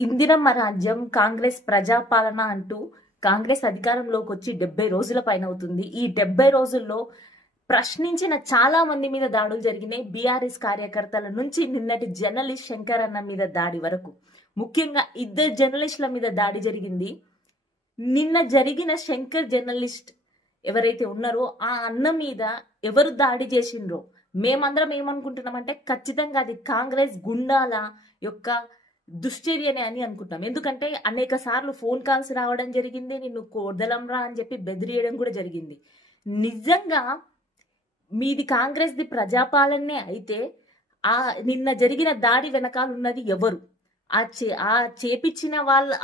ఇందిరమ్మ రాజ్యం కాంగ్రెస్ ప్రజాపాలన అంటూ కాంగ్రెస్ అధికారంలోకి వచ్చి 70 రోజుల పైన అవుతుంది. ఈ 70 రోజుల్లో ప్రశ్నించిన చాలా మంది మీద దాడులు జరిగినాయి. బీఆర్ఎస్ కార్యకర్తల నుంచి నిన్నటి జర్నలిస్ట్ శంకర్ అన్న మీద దాడి వరకు, ముఖ్యంగా ఇద్దరు జర్నలిస్టుల మీద దాడి జరిగింది. నిన్న జరిగిన శంకర్ జర్నలిస్ట్ ఎవరైతే ఉన్నారో ఆ అన్న మీద ఎవరు దాడి చేసిండ్రో మేమందరం ఏమనుకుంటున్నామంటే ఖచ్చితంగా అది కాంగ్రెస్ గుండాల యొక్క దుశ్చర్యనే అని అనుకుంటాం. ఎందుకంటే అనేక సార్లు ఫోన్ కాల్స్ రావడం జరిగింది, నిన్ను కోదలంరా అని చెప్పి బెదిరియడం కూడా జరిగింది. నిజంగా మీది కాంగ్రెస్ ది ప్రజాపాలనే అయితే ఆ నిన్న జరిగిన దాడి వెనకాల ఉన్నది ఎవరు? ఆ చేపించిన వాళ్ళు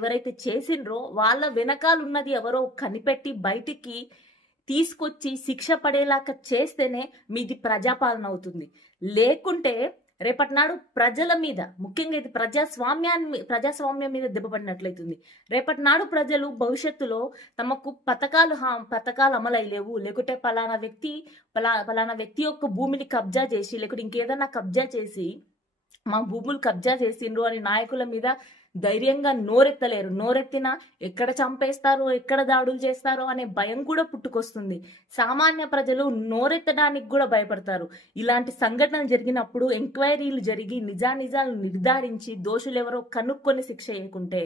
ఎవరైతే చేసిండ్రో వాళ్ళ వెనకాల ఉన్నది ఎవరో కనిపెట్టి బయటికి తీసుకొచ్చి శిక్ష పడేలాగా చేస్తేనే మీది ప్రజాపాలన అవుతుంది. లేకుంటే రేపటి నాడు ప్రజల మీద, ముఖ్యంగా ఇది ప్రజాస్వామ్యం మీద దెబ్బపడినట్లయితుంది. రేపటి నాడు ప్రజలు భవిష్యత్తులో తమకు పథకాలు అమలయ్యలేవు, లేకుంటే పలానా వ్యక్తి యొక్క భూమిని కబ్జా చేసి, లేకుంటే ఇంకేదన్నా కబ్జా చేసి మా భూములు కబ్జా చేసిండ్రు అని నాయకుల మీద ధైర్యంగా నోరెత్తలేరు. నోరెత్తినా ఎక్కడ చంపేస్తారో, ఎక్కడ దాడులు చేస్తారో అనే భయం కూడా పుట్టుకొస్తుంది. సామాన్య ప్రజలు నోరెత్తడానికి కూడా భయపడతారు. ఇలాంటి సంఘటనలు జరిగినప్పుడు ఎంక్వైరీలు జరిగి నిజానిజాలు నిర్ధారించి దోషులు ఎవరో కనుక్కొని శిక్ష చేయకుంటే.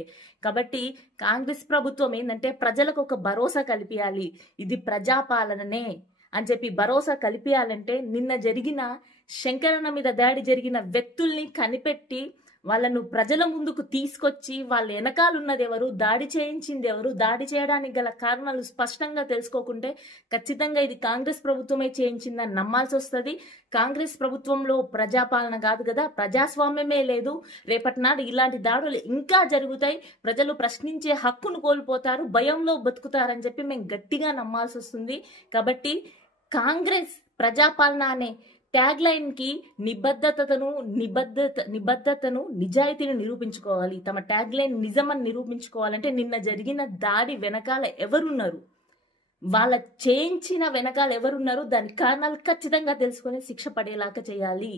కాబట్టి కాంగ్రెస్ ప్రభుత్వం ఏంటంటే ప్రజలకు ఒక భరోసా కల్పించాలి, ఇది ప్రజాపాలననే అని చెప్పి భరోసా కల్పించాలంటే నిన్న జరిగిన శంకరన్న మీద దాడి జరిగిన వ్యక్తుల్ని కనిపెట్టి వాళ్ళను ప్రజల ముందుకు తీసుకొచ్చి వాళ్ళ వెనకాలన్నది ఎవరు, దాడి చేయించింది ఎవరు, దాడి చేయడానికి గల కారణాలు స్పష్టంగా తెలుసుకోకుంటే ఖచ్చితంగా ఇది కాంగ్రెస్ ప్రభుత్వమే చేయించిందని నమ్మాల్సి వస్తుంది. కాంగ్రెస్ ప్రభుత్వంలో ప్రజాపాలన కాదు కదా, ప్రజాస్వామ్యమే లేదు. రేపటి నాడు ఇలాంటి దాడులు ఇంకా జరుగుతాయి, ప్రజలు ప్రశ్నించే హక్కును కోల్పోతారు, భయంలో బతుకుతారని చెప్పి మేము గట్టిగా నమ్మాల్సి వస్తుంది. కాబట్టి కాంగ్రెస్ ప్రజాపాలన అనే ట్యాగ్ లైన్ కి నిబద్ధతను నిజాయితీని నిరూపించుకోవాలి. తమ ట్యాగ్ లైన్ నిజమని నిరూపించుకోవాలంటే నిన్న జరిగిన దాడి వెనకాల ఎవరున్నారు, వాళ్ళ చేయించిన వెనకాల ఎవరున్నారు, దాని కారణాలు ఖచ్చితంగా తెలుసుకొని శిక్ష పడేలాగా చేయాలి.